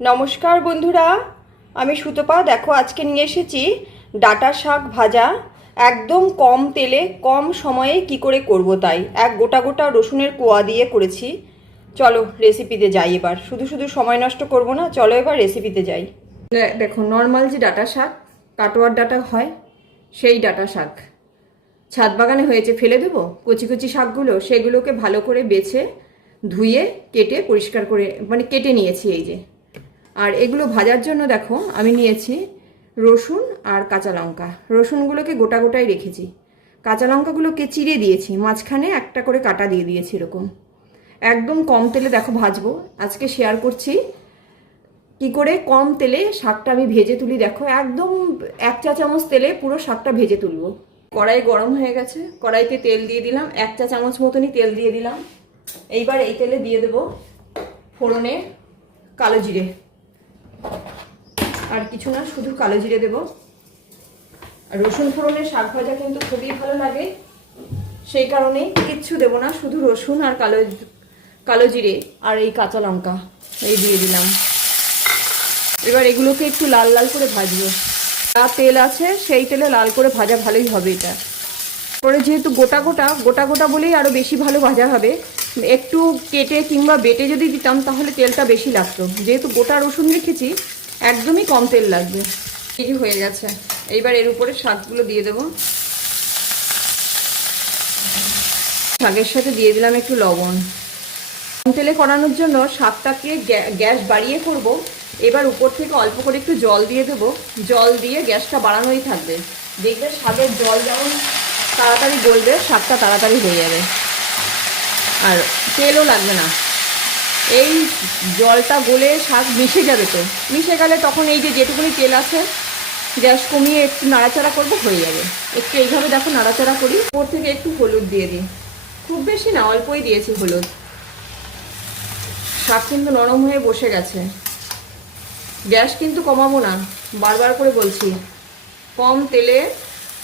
নমস্কার বন্ধুরা, আমি সুতপা। দেখো, আজকে নিয়ে এসেছি ডাটা শাক ভাজা। একদম কম তেলে, কম সময়ে কি করে করব তাই? এক গোটা গোটা রসুনের কোয়া দিয়ে করেছি। চলো রেসিপিতে যাই এবার। শুধু শুধু সময় নষ্ট করব না, চলো এবার রেসিপিতে যাই। দেখো নর্মাল যে ডাটা শাক, কাটোয়ার ডাটা হয়, সেই ডাটা শাক। ছাদ বাগানে হয়েছে, ফেলে দেবো কচি কচি শাকগুলো, সেগুলোকে ভালো করে বেছে, ধুয়ে, কেটে, পরিষ্কার করে মানে কেটে নিয়েছি এই যে। আর এগুলো ভাজার জন্য দেখো, আমি নিয়েছি রসুন আর কাঁচা লঙ্কা। রসুনগুলোকে গোটা গোটাই রেখেছি। কাঁচা লঙ্কাগুলোকে চিড়ে দিয়েছি, মাঝখানে একটা করে কাটা দিয়ে দিয়েছি এরকম। একদম কম তেলে দেখো ভাজবো। আজকে শেয়ার করছি কি করে কম তেলে শাকটা আমি ভেজে তুলি দেখো। একদম এক চা চামচ তেলে পুরো শাকটা ভেজে তুলবো। কড়াই গরম হয়ে গেছে, কড়াইতে তেল দিয়ে দিলাম, এক চা চামচ মতনই তেল দিয়ে দিলাম। এইবার এই তেলে দিয়ে দেবো ফোড়নে কালো জিরে। আর কিছু না, শুধু কালো জিরে দেবো। আর রসুন ফোড়নের শাক ভাজা কিন্তু খুবই ভালো লাগে। সেই কারণেই কিচ্ছু দেবো না, শুধু রসুন আর কালো কালো জিরে আর এই কাঁচা লঙ্কা, এই দিয়ে দিলাম। এবার এগুলোকে একটু লাল লাল করে ভাজবো। যা তেল আছে, সেই তেলে লাল করে ভাজা ভালোই হবে এটা। পরে যেহেতু গোটা গোটা গোটা গোটা বলেই আরও বেশি ভালো ভাজা হবে, একটু কেটে কিংবা বেটে যদি দিতাম, তাহলে তেলটা বেশি লাগতো। যেহেতু গোটা রসুন রেখেছি একদমই কম তেল লাগবে। এই হয়ে গেছে। এইবার এর উপরে শাকগুলো দিয়ে দেবো। শাকের সাথে দিয়ে দিলাম একটু লবণ। কম তেলে করানোর জন্য শাকটাকে গ্যা- গ্যাস বাড়িয়ে করব। এবার উপর থেকে অল্প করে একটু জল দিয়ে দেবো। জল দিয়ে গ্যাসটা বাড়ানোই থাকবে। দেখবে শাকের জল যেমন তাড়াতাড়ি গলবে, শাকটা তাড়াতাড়ি হয়ে যাবে। আর তেলও লাগবে না। এই জলটা গলে শাক মিশে যাবে তো। মিশে গেলে তখন এই যে যেটুকুনি তেল আছে, গ্যাস কমিয়ে একটু নাড়াচাড়া করব, হয়ে যাবে। একটু এইভাবে দেখো নাড়াচাড়া করি। ওর থেকে একটু হলুদ দিয়ে দিই। খুব বেশি না, অল্পই দিয়েছি হলুদ। শাক কিন্তু নরম হয়ে বসে গেছে। গ্যাস কিন্তু কমাবো না, বারবার করে বলছি। কম তেলে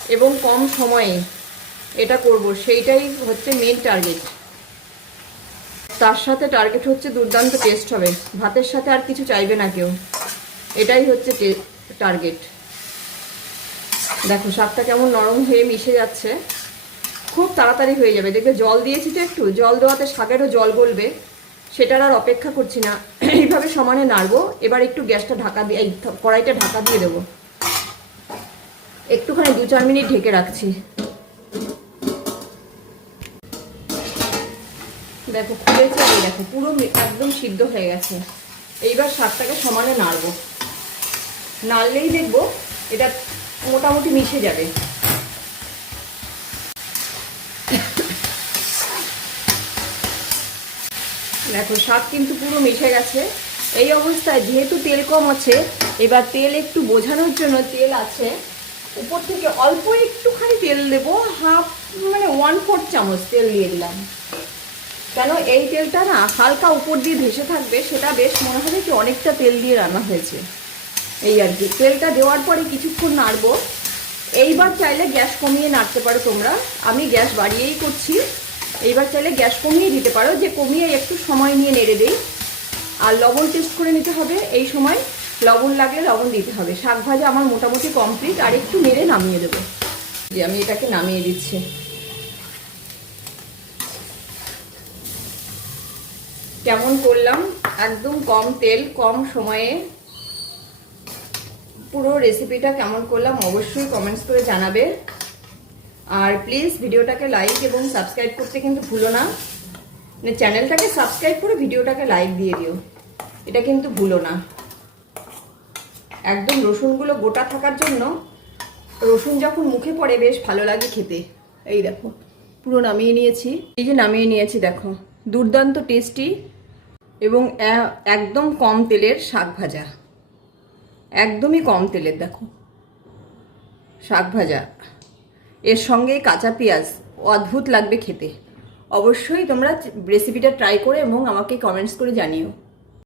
এবং কম সময়ে এটা করব, সেইটাই হচ্ছে মেন টার্গেট তার সাথে টার্গেট হচ্ছে দুর্দান্ত টেস্ট হবে। ভাতের সাথে আর কিছু চাইবে না কেউ। এটাই হচ্ছে টার্গেট দেখো, শাকটা কেমন নরম হয়ে মিশে যাচ্ছে। খুব তাড়াতাড়ি হয়ে যাবে। দেখবে জল দিয়েছি তো একটু। জল দেওয়াতে শাকেরও জল গলবে। সেটার আর অপেক্ষা করছি না। এইভাবে সমানে নাড়বো। এবার একটু গ্যাসটা ঢাকা দিয়ে এই কড়াইটা ঢাকা দিয়ে দেবো। একটুখানি দু চার মিনিট ঢেকে রাখছি। দেখো, খুলেছে এই দেখো, পুরো একদম সিদ্ধ হয়ে গেছে। এইবার শাকটাকে সমানে নাড়বো। নাড়লেই দেখব এটা মোটামুটি মিশে যাবে। দেখো শাক কিন্তু পুরো মিশে গেছে। এই অবস্থায় যেহেতু তেল কম আছে, এবার তেল একটু বোঝানোর জন্য তেল আছে। উপর থেকে অল্প একটুখানি তেল দেবো, হাফ মানে ওয়ান ফোর্থ চামচ তেল দিয়ে দিলাম। কেন এই তেলটা না হালকা উপর দিয়ে ভেসে থাকবে, সেটা বেশ মনে হবে কি অনেকটা তেল দিয়ে রান্না হয়েছে। এই আর কি, তেলটা দেওয়ার পরে কিছুক্ষণ নাড়বো। এইবার চাইলে গ্যাস কমিয়ে নাড়তে পারো তোমরা। আমি গ্যাস বাড়িয়েই করছি। এইবার চাইলে গ্যাস কমিয়ে দিতে পারো, যে কমিয়ে একটু সময় নিয়ে নেড়ে দেই। আর লবণ টেস্ট করে নিতে হবে। এই সময় লবণ লাগলে লবণ দিতে হবে। শাক ভাজা আমার মোটামুটি কমপ্লিট, আর একটু নেড়ে নামিয়ে দেবো। যে আমি এটাকে নামিয়ে দিচ্ছি। কেমন করলাম? একদম কম তেল, কম সময়ে। পুরো রেসিপিটা কেমন করলাম অবশ্যই কমেন্টস করে জানাবে। আর প্লিজ ভিডিওটাকে লাইক এবং সাবস্ক্রাইব করতে কিন্তু ভুলো না। চ্যানেলটাকে সাবস্ক্রাইব করে ভিডিওটাকে লাইক দিয়ে দিও। এটা কিন্তু ভুলো না। একদম রসুনগুলো গোটা থাকার জন্য রসুন যখন মুখে পড়ে বেশ ভালো লাগে খেতে। এই দেখো, পুরো নামিয়ে নিয়েছি। এই যে নামিয়ে নিয়েছি দেখো, দুর্দান্ত টেস্টি এবং একদম কম তেলের শাক ভাজা। একদমই কম তেলের, দেখো। শাক ভাজা। এর সঙ্গে কাঁচা পেঁয়াজ অদ্ভুত লাগবে খেতে। অবশ্যই তোমরা রেসিপিটা ট্রাই করে এবং আমাকে কমেন্টস করে জানিও।